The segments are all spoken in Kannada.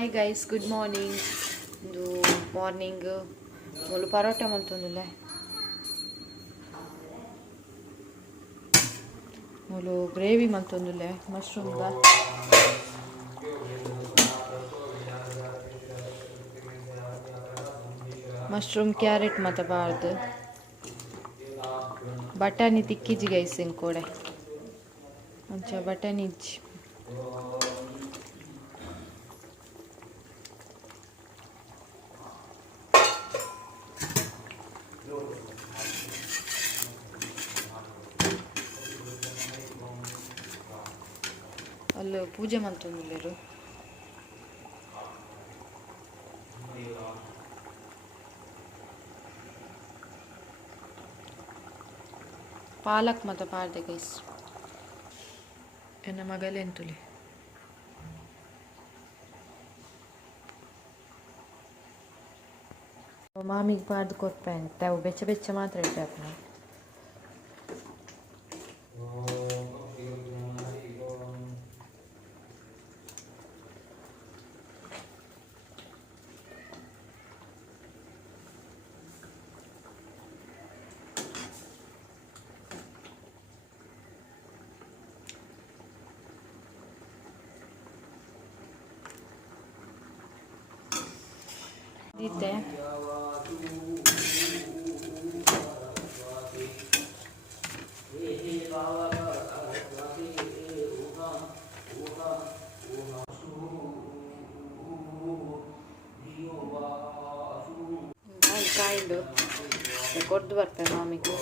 ಹಾಯ್ ಗೈಸ್ ಗುಡ್ ಮಾರ್ನಿಂಗ್ ಇದು ಮಾರ್ನಿಂಗ್ ಮೊಲು ಪರೋಟ ಮಂತೊಂದುಲ್ಲೆ ಮೊಲು ಗ್ರೇವಿ ಮಂತೊಂದುಲ್ಲೆ ಮಶ್ರೂಮ್ದ ಮಶ್ರೂಮ್ ಕ್ಯಾರೆಟ್ ಮತ್ತು ಬಾರ್ದು. ಬಟಾಣಿ ತಿಕ್ಕಿಜಿ ಗೈಸ್ ಕೂಡ. ಅಂಚ ಬಟಾಣಿ ಇಜ್ಜಿ. ಅಲ್ಲಿ ಪೂಜೆ ಮಂತೊಂದುಲ್ಲೆರ್ ಪಾಲಕ್ ಮತ್ತು ಪಾಡ್ದೆ ಗೈಸ್ ಎನ್ನ ಮಗಲೆಂತುಲಿ ಮಾಮಿಗೆ ಪಾಡ್ದು ಕೊಟ್ಟೆ ಅಂತ ಅವು ಬೆಚ್ಚ ಬೆಚ್ಚ ಮಾತ್ರ ಇಟ್ಟಾಕ ಇದ್ದೆ ಕಾಯಿ ಕಾಯಿಲು ಕೊಡ್ದು ಬರ್ತೇನೆ ಮಾಮಿಗೆ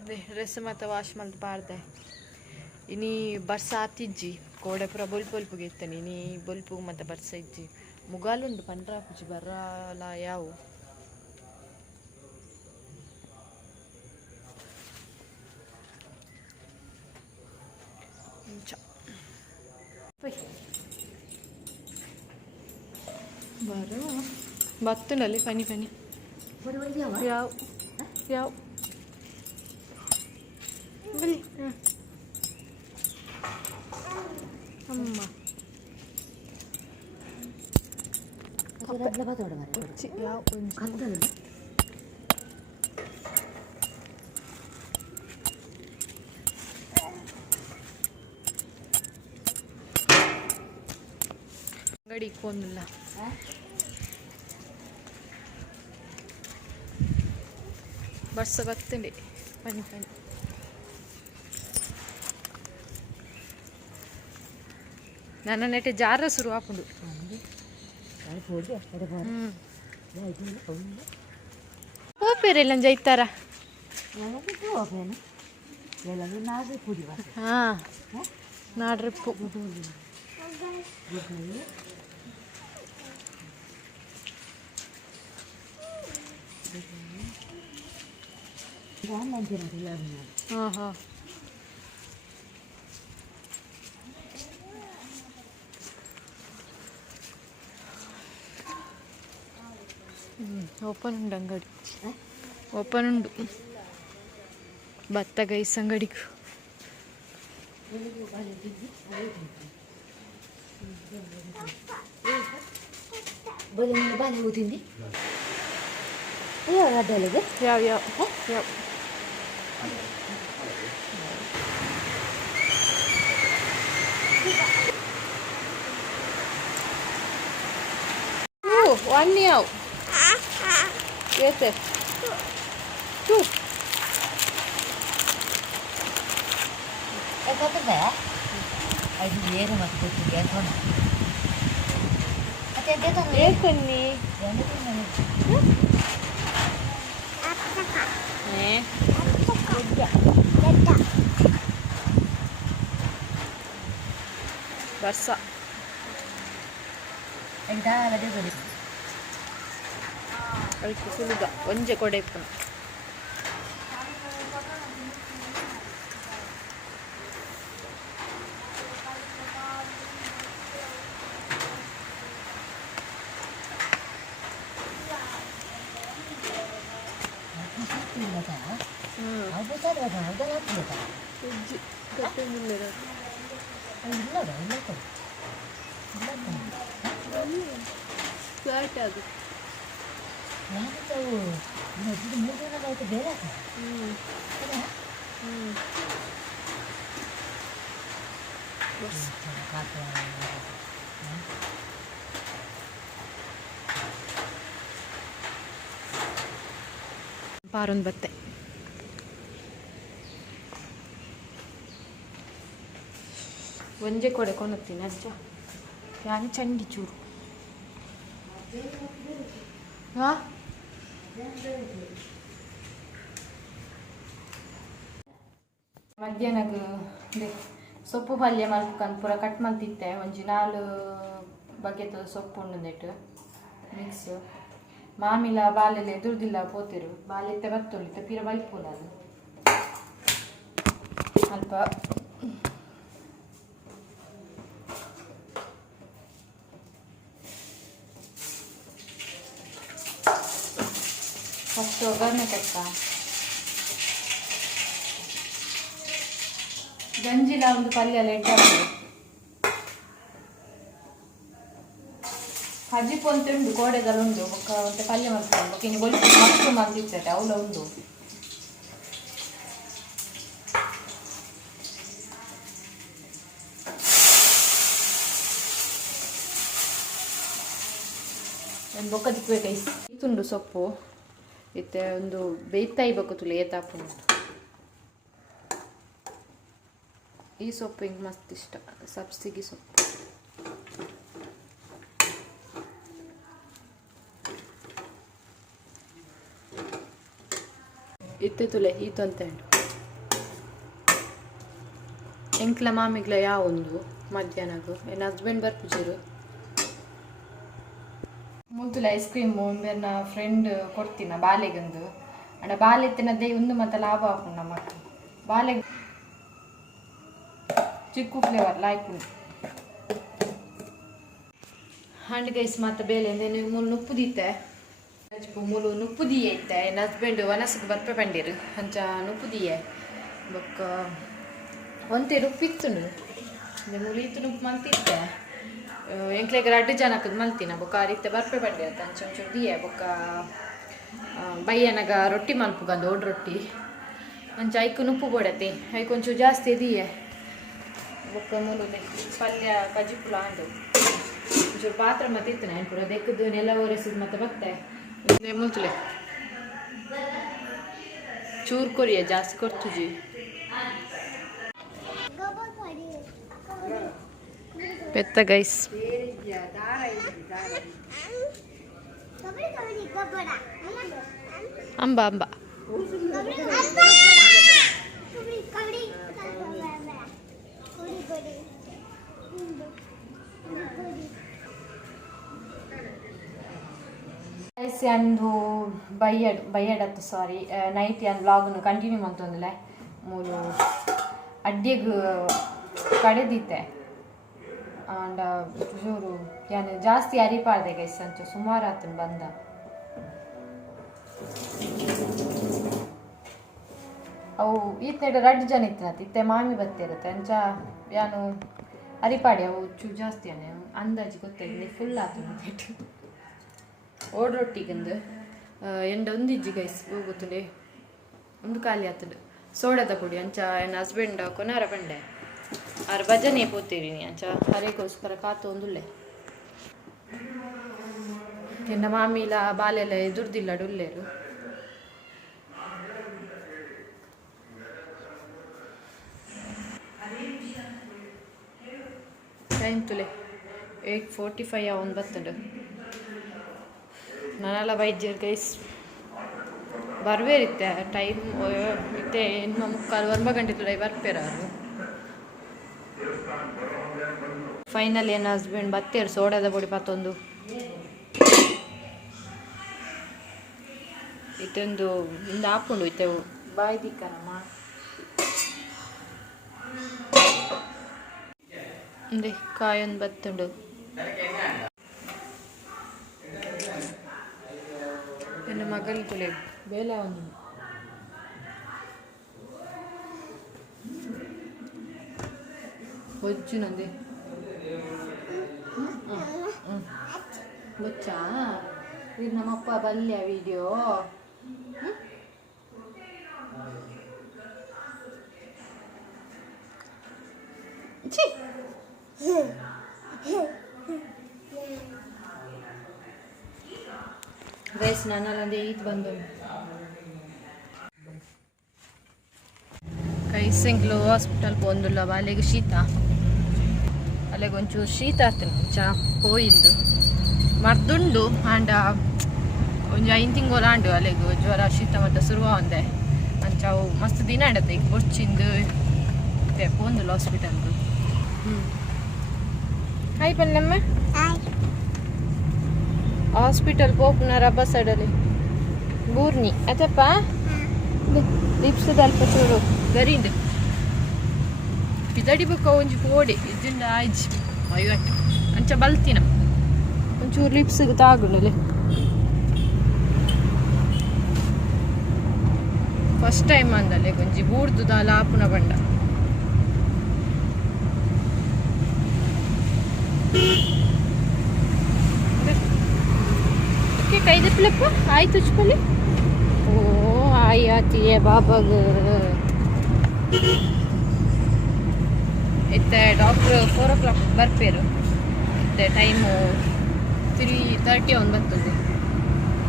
ಅದೇ ಡ್ರೆಸ್ ಮತ್ತು ವಾಶ್ ಮಲ್ತ್ ಪಾಡ್ದೆ ಇನಿ ಬರ್ಸ ಆತಿಜ್ಜಿ ಕೋಡೆ ಪೂರ ಬೊಲ್ಪು ಬೊಲ್ಪುಗೆ ಇತ್ತನಿ ಇನಿ ಬೊಲ್ಪು ಮತ್ತು ಬರ್ಸ ಇಜ್ಜಿ ಮುಗಾಲುಂಡು ಪಂಡ್ರಾಪುಜಿ ಬರಲ ಯಾವು. ಪೊಯ್. ಬರುವ. ಬತ್ತುನಲ್ಲಿ ಪನಿ ಪನಿ ಯಾವ? ಯಾವ? ಬರೀ ಹ್ಮ್. ಅಮ್ಮ. ಉಚ್ಚಿ ಯಾವ ಒಂಚಿ ಅಂಗಡಿ ಇಕ್ಕೊಂಡಿಲ್ಲ ಬರ್ಸ ಬರ್ತಂಡೆ ಪನಿ ಪನಿ ನನ್ನ ನೆಟ್ಟೆ ಜಾರ ಶುರು ಹಾಕೊಂಡು ಹೋಗ್ಬೇರೆಲ್ಲ ಜೈತಾರ ಹಾ ನಾಡ್ರಿಪ್ಪು ಹಾಂ ಹಾಂ ಓಪನ್ ಉಂಡು ಅಂಗಡಿ ಓಪನ್ ಉಂಡು ಭತ್ತ ಗೈಸ್ ಅಂಗಡಿಗೂ ಬರೀ ನೀನು ಬಾಲೆ ಊತಿಂದಿ ಯಾವ ಅಡ್ಡಲ್ಲಿಗೆ ಯಾವ ಯಾವ ಯಾವ ಒನ್ ಯಾವ ಏತೆ ಟೂ ಯಾಕಂದ್ರೆ ಅದು ಏನು ಮತ್ತೆ ಗೊತ್ತಿದೆ ಯಾಕೋಣ ಮತ್ತೆ ಎಂತ ತಂದ್ರೆ ಏಕನ್ನಿ ಏನು ತಿನ್ನಲ್ಲ. ಏ ವರ್ಷ ಎಂತ ಅಲ್ಲದೆ ಬರೀ இருக்கு சுழுகா ஒஞ்ச கொடைப்பணும் ಸ್ಟಾರ್ಟ್ ಆಗುತ್ತೆ ಯಾಕವು ಇದು ಮೂರು ದಿನ ಆಯ್ತು ಬೇರೆ ಹ್ಞೂ ಹ್ಞೂ ಪಾರೊಂದು ಬತ್ತೆ ಒಂಜೆ ಕೊಡೆ ಕೊಣತ್ತೀನಿ ಅಜ್ಜ? ಯಾನ್ ಚಂಡಿ ಚೂರು. ಹಾ ಮಧ್ಯಾಹ್ನಗ ಸೊಪ್ಪು ಪಲ್ಯ ಮಲ್ಕೊಂಡು ಪೂರ ಕಟ್ ಮಲ್ತಿತ್ತೆ ಒಂಜಿ ನಾಲ್ ಬಗೆತ ಸೊಪ್ಪು ಉಂಡು ಮಿಕ್ಸ್ ಮಾಮಿಲ ಬಾಲೆಲ್ಲ ಎದುರುದಿಲ್ಲ ಪೋತಿರು. ಬಾಲೆತ್ತೆ ಬತ್ತೊಳಿತ ಪೀರ ಬಲ್ಪು ನಾನು ಅಲ್ಪ ಫಸ್ಟ್ ಒಗ್ಗರಣೆ ಕೊಟ್ಟ ಗಂಜಿಲ ಒಂದು ಪಲ್ಯ ಎಲ್ಲ ಇಟ್ಟಾಗ್ತದೆ ಹಜಿ ಪೊಂತೆ ಉಂಡು ಗೋಡೆದಲ್ಲಿ ಉಂಡು ಬೊಕ್ಕ ಮತ್ತೆ ಪಲ್ಯ ಮಾಡ್ಕೊಂಡು ಬೊಕ್ಕ ಇನ್ನು ಬೊಲ್ಪು ಮಸ್ತ್ ಮಾಡ್ತಿರ್ತದೆ ಅವಳ ಉಂಡು ಒಂದು ಬೊಕ್ಕ ತಿಕ್ಬೇಕು ಐಸ್ ಇತ್ತುಂಡು ಸೊಪ್ಪು ಇತ್ತೆ ಒಂದು ಬೇಯ್ತಾ ಇಬೇಕು ತುಲಿ ಉಂಟು ಈ ಸೊಪ್ಪು ಹಿಂಗೆ ಮಸ್ತ್ ಇಷ್ಟ, ಸಬ್ಸಿಗೆ ಸೊಪ್ಪು. ಇತ್ತೆ ತುಲೆ ಅಂತ ಉಂಟು ಎಂಕ್ಲ ಮಾಮಿಗ್ಲ ಯಾವೊಂದು ಮಧ್ಯಾಹ್ನಗು? ನನ್ನ ಹಸ್ಬೆಂಡ್ ಬರ್ಪುಜರು ಮುಂತುಲ ಐಸ್ ಕ್ರೀಮ್ ನನ್ನ ಫ್ರೆಂಡ್ ಕೊಡ್ತೀನ ಬಾಲೆಗೊಂದು. ಅಣ್ಣ ಬಾಲೆ ತಿನ್ನದೇ ಒಂದು ಮತ್ತೆ ಲಾಭ ಆಪುಂಡು ನಮ್ಮ ಬಾಲೆ ಚಿಕ್ಕು ಫ್ಲೇವರ್ ಲಾಯ್ಕು ಹಂಡ್ ಗೈಸ್ ಮತ್ತೆ ಬೇಲೆ ಮೂಲ ಮೂಲು ನುಪ್ಪು ದೀತೆ ಮೂಲು ನುಪ್ಪು ದಿಯೆ ವನಸಕ್ಕೆ ನನ್ನ ಹಸ್ಬೆಂಡ್ ವನಸ್ಗೆ ಬರ್ಪೆ ಬಂಡಿರು ಹಂಚ ನುಪ್ಪು ದಿಯೆ ಬೊಕ್ಕ ಒಂತೆ ರುಪ್ಪಿತ್ತು ಮೂಲು ಈತು ನುಪ್ಪು ಮಲ್ತಿತ್ತೆ ಎಂಕ್ಲೆಗ್ ರಡ್ಡು ಜನಕ್ಕದು ಮಲ್ತಿನ ಬೊಕ್ಕ ರೀತಿ ಬರ್ಪೆ ಬಂಡಿ ಅಂತ ಒಂಚೂರು ದಿಯೆ ಬೊಕ್ಕ ಬಯ್ಯನಗ ರೊಟ್ಟಿ ಮಲ್ಪುಗಂದು ಓಡ್ ರೊಟ್ಟಿ ಅಂಚ ಐಕು ನುಪ್ಪು ಬೋಡತಿ ಐಕು ಒಂಚೂರು ಜಾಸ್ತಿ ದಿಯೆ ಬೊಕ್ಕ ಮೂಲುದೆ ಪಲ್ಯ ಕಜಿಪುಳ ಅಂದು ಒಂಚೂರು ಪಾತ್ರ ಮತ್ತೆ ಇತ್ತು ನಾನು ಪೂರ ದೆಕ್ಕದು ನೆಲ ಒರೆಸಿದ್ ಮತ್ತೆ ಬತ್ತೆ ಮುಂಚಲೆ ಚೂರು ಕೊರಿಯ ಜಾಸ್ತಿ ಕೊರ್ತುಜಿ ಪೆತ್ತ ಗೈಸ್ ಅಂಬ ಅಂಬ. ಅಂದು ಬೈಯಡ್ ಬೈಯಡ್ ಅತ್ತು ಸಾರಿ ನೈಟ್ ಯಾನ್ ಬ್ಲಾಗ್ನು ಕಂಟಿನ್ಯೂ ಮಾಡ್ತೊಂದಿಲ್ಲ ಮೂಲು ಅಡ್ಡಿಗೆ ಕಡೆದಿತ್ತೆ ಆಂಡ ಚೂರು ಯಾನ್ ಜಾಸ್ತಿ ಅರಿಪಾರ್ದೆ ಗೈಸ್ ಅಂಚು ಸುಮಾರು ಆತನ ಬಂದ. ಅವು ಈತನೆಡ ರಡ್ಡು ಜನ ಇತ್ತಿನತ್ ಇತ್ತೆ ಮಾಮಿ ಬತ್ತಿರುತ್ತೆ ಅಂಚ ಯಾನು ಅರಿಪಾಡಿ ಅವು ಚೂ ಜಾಸ್ತಿ ಅನೆ, ಅಂದಾಜು ಗೊತ್ತಾಗಿದೆ ಫುಲ್ ಆತು ಓಡ್ ರೊಟ್ಟಿಗಂದು ಎಂಡ ಒಂದಿಜ್ಜಿ ಗೈಸ್ ಹೋಗುತ್ತೆ ಒಂದು ಖಾಲಿ ಆತಡು. ಸೋಡದ ಪುಡಿ ಅಂಚ ಏನು ಹಸ್ಬೆಂಡ್ ಕೊನಾರ ಬಂಡೆ. ಆರು ಭಜನೆ ಪೋತೀರಿ ಅಂಚ ಹರೇಗೋಸ್ಕರ ಕಾತು ಒಂದುಳ್ಳೆ ನಿನ್ನ ಮಾಮಿಲ ಬಾಲೆಲ್ಲ ಎದುರ್ದಿಲ್ಲ ಡುಲ್ಲೇರು. ಟೈಮ್ ತುಲೆ. ಏಟ್ ಫೋರ್ಟಿ ಫೈವ್ ಒಂದು ಬತ್ತುಂಡು. ನಾನೆಲ್ಲ ವೈದ್ಯರು ಗೈಸ್ ಬರ್ಬೇರಿತ್ತೆ ಟೈಮ್ ಇತ್ತೆ, ಇನ್ನು ಮುಕ್ಕಾಲು, ಒಂಬ ಗಂಟೆ ತುಡೈ ಬರ್ಪೇರ ಅವರು ಫೈನಲ್ ಏನು ಹಸ್ಬೆಂಡ್ ಬತ್ತೇರು ಸೋಡದ ಬಡಿ ಮತ್ತೊಂದು ಇತ್ತೊಂದು ಇಂದ ಹಾಕೊಂಡು ಹೋಯ್ತೇವು ಬಾಯ್ ದಿಕ್ಕನಮ್ಮ. ಅಂದ್ರೆ ಕಾಯೊಂದು ಬತ್ತುಂಡು ನನ್ನ ಮಗಲ್ ಕುಲೆ, ಬೇಲ ಒಂದು. ಹೊಜ್ಜು ನಂದೇ. ಬೊಚ್ಚಾ ಇದು ನಮ್ಮಪ್ಪ ಬಲ್ಯ ವಿಡಿಯೋ ಬೇಸ್ ಗೈಸ್ ನನ್ನಲ್ಲೊಂದೇ ಈತ್ ಬಂದು ಕೈಸೆಂಕ್ಲು ಹಾಸ್ಪಿಟಲ್ ಬಂದಿಲ್ಲ ಅಲ್ಲಿಗೆ ಶೀತ. ಅಲ್ಲಿಗೆ ಒಂಚೂರು ಶೀತ ಆಗ್ತದೆ ಚಾ ಪೋಯಿಂದು ಮರ್ದುಂಡು ಆಂಡ ಒಂಜಿ ಐದು ತಿಂಗಳು ಆಂಡು ಅಲ್ಲಿಗೆ ಜ್ವರ ಶೀತ ಮತ್ತು ಶುರುವ ಒಂದೆ ಅಂಚ ಅವು ಮಸ್ತ್ ದಿನ ಇಡತ್ತೆ ಈಗ ಬೊಚ್ಚಿಂದು ಇದೆ ಪೋಂದುಲ್ಲ ಹಾಸ್ಪಿಟಲ್ದು ಹ್ಞೂ ಹಾಯ್ ಪನ್ನಮ್ಮ. ಹಾಸ್ಪಿಟಲ್ ಪೋಪುನ ಬಸ್ ಸೈಡಲ್ಲಿ ಬೂರ್ನಿ ಅತ್ತಪ್ಪ ಲಿಪ್ಸ್ ಅಲ್ಪ ಚೂರು. ಗರಿಂದು ಪಿದಡಿ ಬುಕ್ಕ ಒಂಜಿ ಕೋಡಿ ಇದ್ದಿಂದ ಆಯ್ಜಿ. ಅಯ್ಯೋ ಅಂಚ ಬಲ್ತಿನ. ಒಂಚೂರು ಲಿಪ್ಸ್ಗೆ ತಾಗುಂಡಲೆ ಫಸ್ಟ್ ಟೈಮ್ ಅಂದಲೆ ಗೊಂಜಿ, ಬೂರ್ದು ಲಾಪುನ ಬಂಡ. ಓಕೆ, ಕೈ ದಿಪ್ಲಪ್ಪ ಆಯ್ತು ಉಚ್ಕೊಳ್ಳಿ ಓ ಆಯಾತಿಯೇ ಬಾಬಾಗ. ಇತ್ತೆ ಡಾಕ್ಟ್ರ್ ಫೋರ್ ಓ ಕ್ಲಾಕ್ ಬರ್ಪೇರು. ಇತ್ತೆ ಟೈಮು ತ್ರೀ ತರ್ಟಿ ಒಂದು ಬರ್ತದೆ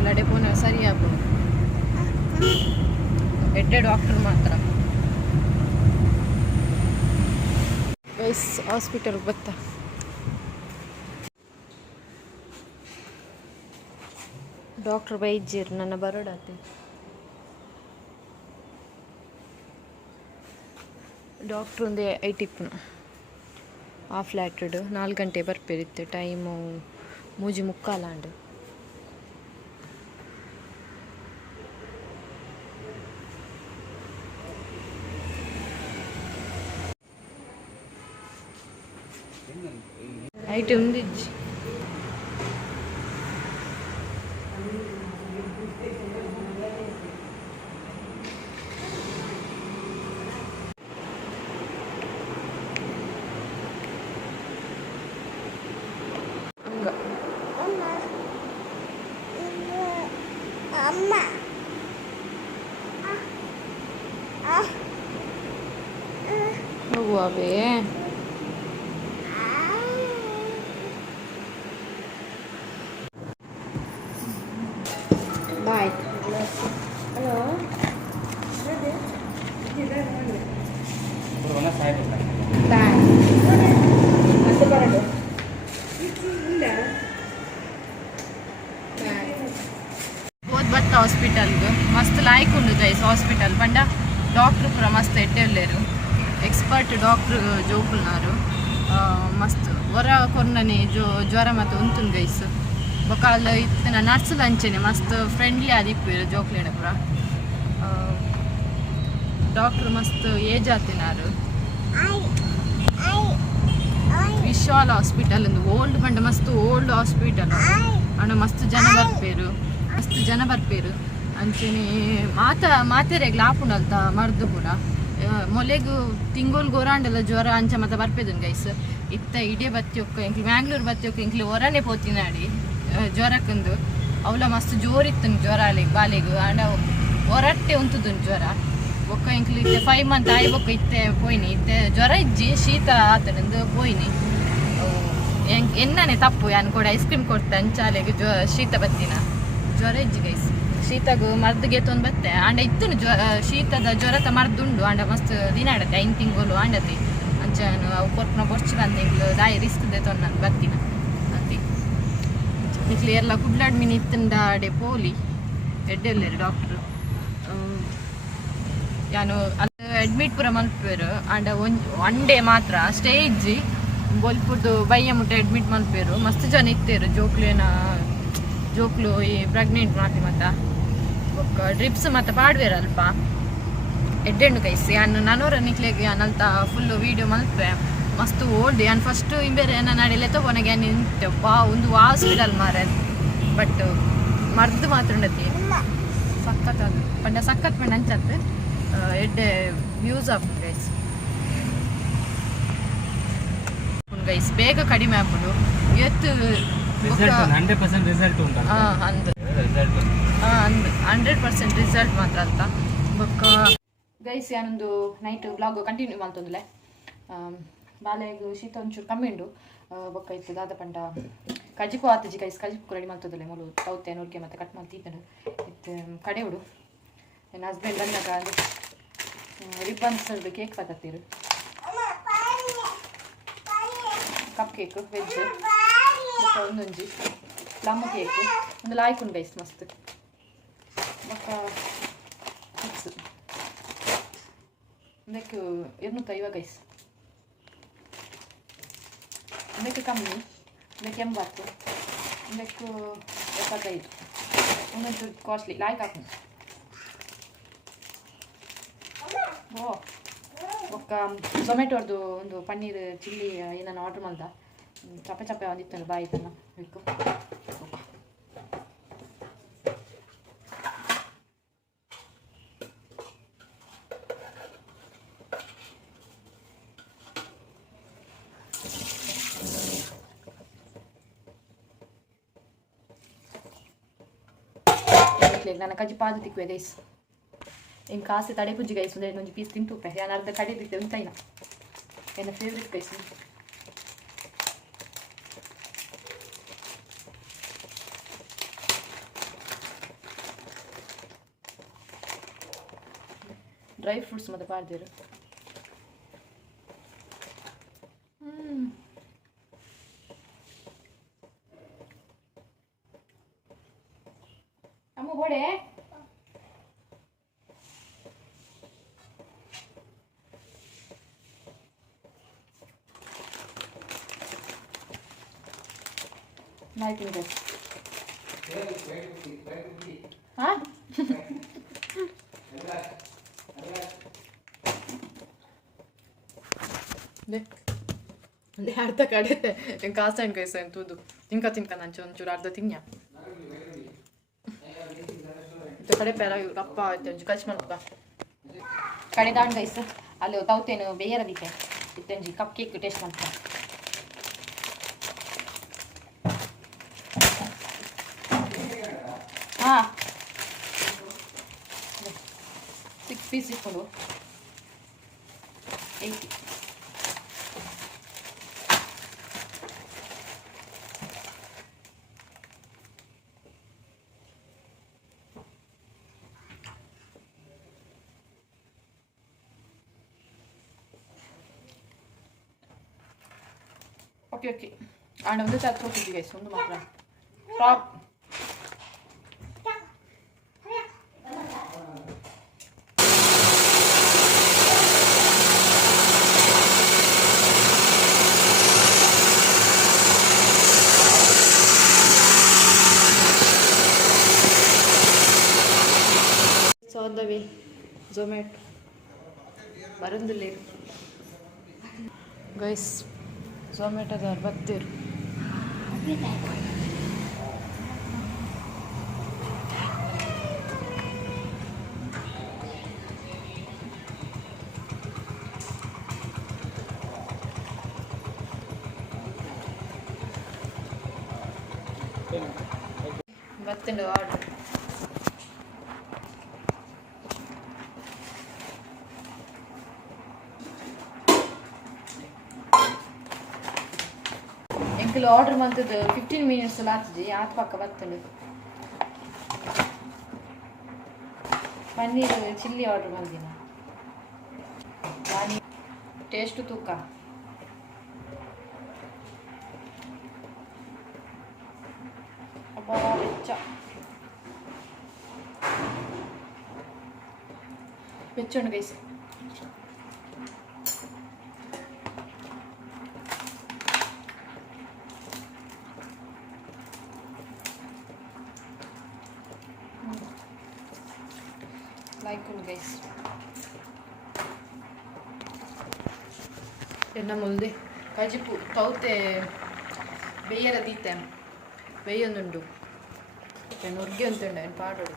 ಲಡೆ ಪುನಃ ಸರಿ ಆಗ್ಬೋದು ಎಡ್ಡೆ ಡಾಕ್ಟರ್ ಮಾತ್ರ ಗೈಸ್ ಹಾಸ್ಪಿಟಲ್ಗೆ ಬತ್ತ. ಡಾಕ್ಟರ್ ವೈದ್ಯರು ನನ್ನ ಬರೋಡಾತೆ. ಡಾಕ್ಟ್ರ್ ಒಂದೇ ಐ ಟಿಪ್ನು ಆಫ್ ಲ್ಯಾಟಡ್ ನಾಲ್ಕು ಗಂಟೆ ಬರ್ಪೇರಿತ್ತೆ ಟೈಮು మూజి ముక్క అలాండు ఐటీ ఉంది ಬತ್ತ ಹಾಸ್ಪಿಟಲ್ಗೆ. ಮಸ್ತ್ ಲಾಯ್ಕ್ ಉಂಡು ಗೈಸ್ ಹಾಸ್ಪಿಟಲ್ ಪಂಡ ಡಾಕ್ಟ್ರು ಪೂರ ಮಸ್ತ್ ಎಡ್ಡೆಲ್ಲೇರು ಎಕ್ಸ್ಪರ್ಟ್ ಡಾಕ್ಟ್ರು ಜೋಕುಲ್ನಾರು. ಮಸ್ತ್. ಹೊರ ಕೊರ್ನನೆ ಜೋ, ಜ್ವರ ಮತ್ತು ಉಂತುನ್ ಗೈಸ್ ಬೊಕಾಲ್ ಇತ್ತಿನ ನರ್ಸ್ ಅಂಚೆನೆ ಮಸ್ತ್ ಫ್ರೆಂಡ್ಲಿ ಆದಿಪ್ಪೇರು ಜೋಕ್ಲೇಡ ಪೂರ. ಡಾಕ್ಟ್ರು ಮಸ್ತ್ ಏಜ್ ಆತಿನಾರು. ವಿಶಾಲ್ ಹಾಸ್ಪಿಟಲ್ ಒಂದು ಓಲ್ಡ್ ಪಂಡ ಮಸ್ತ್ ಓಲ್ಡ್ ಹಾಸ್ಪಿಟಲ್ ಅಣ್ಣ ಮಸ್ತ್ ಜನ ಬರ್ಪೇರು. ಮಸ್ತ್ ಜನ ಬರ್ಪೇರು ಅಂಚನೆ ಮಾತ ಮಾತೆರೆಗ್ ಲಾಪುಂಡಲ್ತ ಮರ್ದು ಆ, ಮೊಲೆಗು ತಿಂಗೋಲ್ ಗೊರಾಂಡಲ ಜ್ವರ ಅಂಚ ಮತ ಬರ್ಪೇದನ್ ಗೈಸ್ ಇತ್ತ ಇಡೇ ಬತ್ತಿ ಒಕ್ಕ ಎಂಕ್ಲಿ ಮ್ಯಾಂಗ್ಳೂರ್ ಬತ್ತಿ ಒಕ್ಕ ಹೊರನೆ ಪೋತಿನಾಡಿ ಜ್ವರಕ್ಕಂದು. ಅವಳ ಮಸ್ತ್ ಜೋರಿತ್ತನ್ ಜ್ವರ ಅಲ್ಲಿಗೆ ಬಾಲೆಗು. ಆಂಡ ಹೊರಟ್ಟೆ ಉಂತುದನ್ ಜ್ವರ. ಒಕ್ಕ ಎಂಕ್ಲಿ ಇತ್ತೆ ಫೈವ್ ಮಂತ್ ಆಯ್ ಬೊಕ್ಕ ಇತ್ತೆ ಪೋಯ್ನಿ. ಇತ್ತೆ ಜ್ವರ ಇಜ್ಜಿ ಶೀತ ಆತನಂದು ಪೋಯ್ನಿ. ಎನ್ನನೆ ತಪ್ಪು ಯಾನ್ ಕೂಡ ಐಸ್ ಕ್ರೀಮ್ ಕೊಡ್ತೆ ಅಂಚಾಲೆಗೆ ಜ್ವ ಶೀತ ಬತ್ತಿನ. ಜ್ವರ ಇಜ್ಜಿ ಗೈಸ್ ಶೀತಗು ಮರ್ದಿಗೆ ತೊಂದ್ ಬತ್ತೆ ಆಂಡ ಇತ್ತು ಜ್ವ ಶೀತದ ಜ್ವರತ ಮರ್ದುಂಡು. ಆಂಡ ಮಸ್ತ್ ದಿನ ಆಡತ್ತೆ. ಐನ್ ತಿಂಗಳು ಆಂಡತಿ. ಅಂಚನು ಅವು ಕೊರ್ಪನ ಬೊರ್ಚಿ ಬಂದೆಂಗ್ಲು ದಾಯಿ ರಿಸ್ಕ್ ದೆ ತೊಂದ್ ನಾನು ಬತ್ತಿನ. ಅಂತಿ. ಇಕ್ಲಿ ಎಲ್ಲ ಕುಡ್ಲಾಡ್ ಮೀನು ಇತ್ತಂಡ ಆಡೆ ಪೋಲಿ. ಎಡ್ಡೆಲ್ಲೇರು ಡಾಕ್ಟ್ರು ಯಾನು ಅಲ್ಲಿ ಅಡ್ಮಿಟ್ ಪೂರ ಮಲ್ಪೇರು ಆಂಡ ಒನ್ ಒನ್ ಡೇ ಮಾತ್ರ ಸ್ಟೇ ಇಜ್ಜಿ. ಬೊಲ್ಪುರ್ದು ಬೈಯ ಮುಟ್ಟ ಅಡ್ಮಿಟ್ ಮಲ್ಪೇರು ಮಸ್ತ್ ಜನ ಇತ್ತೇರು. ಜೋಕ್ಲೇನ ಜೋಕ್ಲು ಈ ಪ್ರೆಗ್ನೆಂಟ್ ಮಾತಿ ಮತ್ತ ಡ್ರಿಪ್ಸ್ ಮತ್ತೆ ಪಾಡ್ಬೇರ ಅಲ್ಪ ಎಡ್ಡೆಣ್ಣು ಕೈಸಿ ಅನ್ನು ನನೋರ ನಿಕ್ಲೆಗ್ ಅನ್ನಲ್ತ ಫುಲ್ ವೀಡಿಯೋ ಮಲ್ಪೆ ಮಸ್ತ್ ಓಲ್ಡ್ ಅನ್ ಫಸ್ಟ್ ಇಂಬೇರೆ ಏನ ನಡಿಲೆ ತಗೊನಗೆ ಯಾನ್ ನಿಂತೆ ಬಾ ಒಂದು ಹಾಸ್ಪಿಟಲ್ ಮಾರೆ. ಬಟ್ ಮರ್ದು ಮಾತ್ರ ಉಂಡತಿ. ಸಖತ್ ಅದು. ಪಂಡ ಸಖತ್ ಪಂಡ ಅಂಚತ್. ಎಡ್ಡೆ ವ್ಯೂಸ್ ಆಫ್ ಗೈಸ್ ಗೈಸ್ ಬೇಗ ಕಡಿಮೆ ಆಗ್ಬೋದು ಇವತ್ತು ಹಂಡ್ರೆಡ್ ಪರ್ಸೆಂಟ್ ರಿಸಲ್ಟ್ ಉಂಟು ಹಾಂ ಅಂದ್ ರಿಸಲ್ಟ್ ಹಾಂ ಅಂದ್ ಹಂಡ್ರೆಡ್ ಪರ್ಸೆಂಟ್ ರಿಸಲ್ಟ್ ಮಾತ್ರ ಅಂತ. ಬೊಕ್ಕ. ಗೈಸ್ ಯಾನೊಂದು ನೈಟ್ ಬ್ಲಾಗ್ ಕಂಟಿನ್ಯೂ ಮಾಡ್ತಂದ್ಲೆ. ಬಾಲೆಗೆ ಶೀತ ಒಂಚೂರು ಕಮ್ಮಿ ಉಂಡು. ಬೊಕ್ಕ ಇತ್ತು ದಾದ ಪಂಡ. ಕಜಿಪು ಆತಜಿ ಗೈಸ್ ಕಜಿಪು ರೆಡಿ ಮಾಡ್ತದಲೆ ಮೊಲು ತೌತೆ ನೋಡ್ಕೆ ಮತ್ತೆ ಕಟ್ ಮಾಡಿ ತೀತನು ಇತ್ತು ಕಡೆ ಉಡು. ನನ್ನ ಹಸ್ಬೆಂಡ್ ಅಂದಾಗ ರಿಬ್ಬನ್ಸ್ ಕೇಕ್ ಪತ್ತತ್ತೀರು ಕಪ್ ಕೇಕ್ ವೆಜ್ ಒಂದೊಂಜಿ ಲಮ್ಮುಗೆ ಕೇಕ್ ಒಂದು ಲಾಯ್ಕುಂಡು ಬೇಯಿಸ್ ಮಸ್ತ್. ಬೊಕ್ಕ ಮಿಕ್ಸ್ ಒಂದಕ್ಕೆ ಇರ್ನೂತ ಇವಾಗ ಗೈಸ್ ಒಂದಕ್ಕೆ ಕಮ್ಮಿ, ಒಂದಕ್ಕೆ ಎಂಬತ್ತು, ಒಂದಕ್ಕೆ ಎಪ್ಪತ್ತೈದು. ಒಂದೊಂದು ಕಾಸ್ಟ್ಲಿ ಲಾಯ್ಕ್ ಹಾಕೊಂಡು ಓ, ಒಕ್ಕ ಟೊಮೆಟೊದು ಒಂದು ಪನ್ನೀರ್ ಚಿಲ್ಲಿ ಏನನ್ನು ಆರ್ಡ್ರ್ ಮಾಡ್ದ? ಹ್ಮ್, ಚಪ್ಪೆ ಚಪ್ಪೆ ಒಂದಿತ್ತು ಬಾಯಿ ತನ್ನ ಬೇಕು ನನ್ನ ಕಜ್ಜಿ ಪಾದ ತಿಕ್ಕುವೆ ಗೈಸ್ ಏನು ಕಾಸೆ ತಡೆ ಪುಜ್ಜಿ ಗೈಸ್ ಒಂದು ಒಂದು ಪೀಸ್ ತಿಂತುಪ್ಪೆ ನಾನು ಅರ್ಧ ಕಡೆ ಬಿದ್ದೆ ಉಂಟಾಯಿನ ನನ್ನ ಫೇವ್ರೆಟ್ ಗೈಸ್ ಡ್ರೈ ಫ್ರೂಟ್ಸ್ ಮತ್ತೆ ಬಾರ್ದಿರು ಹ್ಮ್ ಅಮ್ಮ ಗೋಡೆ ಆಯ್ತು ಇದೆ ಹಾ ಒಂದು ಅರ್ಧ ಕಡೆ ಕಾಸೈನ್ ಅಂತ ತೂದು ತಿನ್ಕ ತಿನ್ಕ ನಂಚು ಒಂಚೂರು ಅರ್ಧ ತಿನ್ಯ. ಕಡೆ ಪೇರ ಅಪ್ಪ ಆಯ್ತು ಕಚ್ ಮಾಡ್ಬ ಕಡೆ ದಾಂಡ್ ಗೈಸ್ ಅಲ್ಲಿ ತೌತೇನು ಬೇಯರದಿಕ್ಕೆ. ಇತ್ತಂಜಿ ಕಪ್ ಕೇಕ್ ಟೇಸ್ಟ್ ಮಾಡ್ತಾ ಹಾ. ಸಿಕ್ಸ್ ಪೀಸ್ ಇಟ್ಕೊಂಡು. ಏಯ್ಟಿ ஓகே ஓகே அவனை வந்து தத்துவ குட்டி கைஸ் வந்து பார்க்குறான் டாப் చదువే జొమాటో వరందులేరు గైస్ ಝೊಮ್ಯಾಟೊದವ್ರು ಬರ್ತೀರು ಬರ್ತೀನಿ ಆರ್ಡರ್ ಎಂಕಲ್ ಆರ್ಡರ್ ಮಂತದ್ದು ಫಿಫ್ಟೀನ್ ಮಿನಿಟ್ಸ್ ಎಲ್ಲ ಆಗ್ತದೆ. ಆತ ಪಕ್ಕ ಬರ್ತದೆ. ಪನ್ನೀರ್, ಚಿಲ್ಲಿ ಆರ್ಡರ್ ಮಾಡಿದ್ದೀನಿ. ನಾನು ಟೇಸ್ಟ್ ತೂಕ. ಅಬ್ಬಾ, ವೆಚ್ಚ. ವೆಚ್ಚ ಗೈಸ್ ಲೈಕ್ ಗೈಸ್ ಎನ್ನ ಮುಂದೆ. ಕಜಿಪು ತೌತೆ ಬೇಯರ ದೀತೆ ಬೇಯೊಂದುಂಡು ನುರ್ಗೆ ಅಂತುಂಡು ಏನು ಪಾಡೋಡು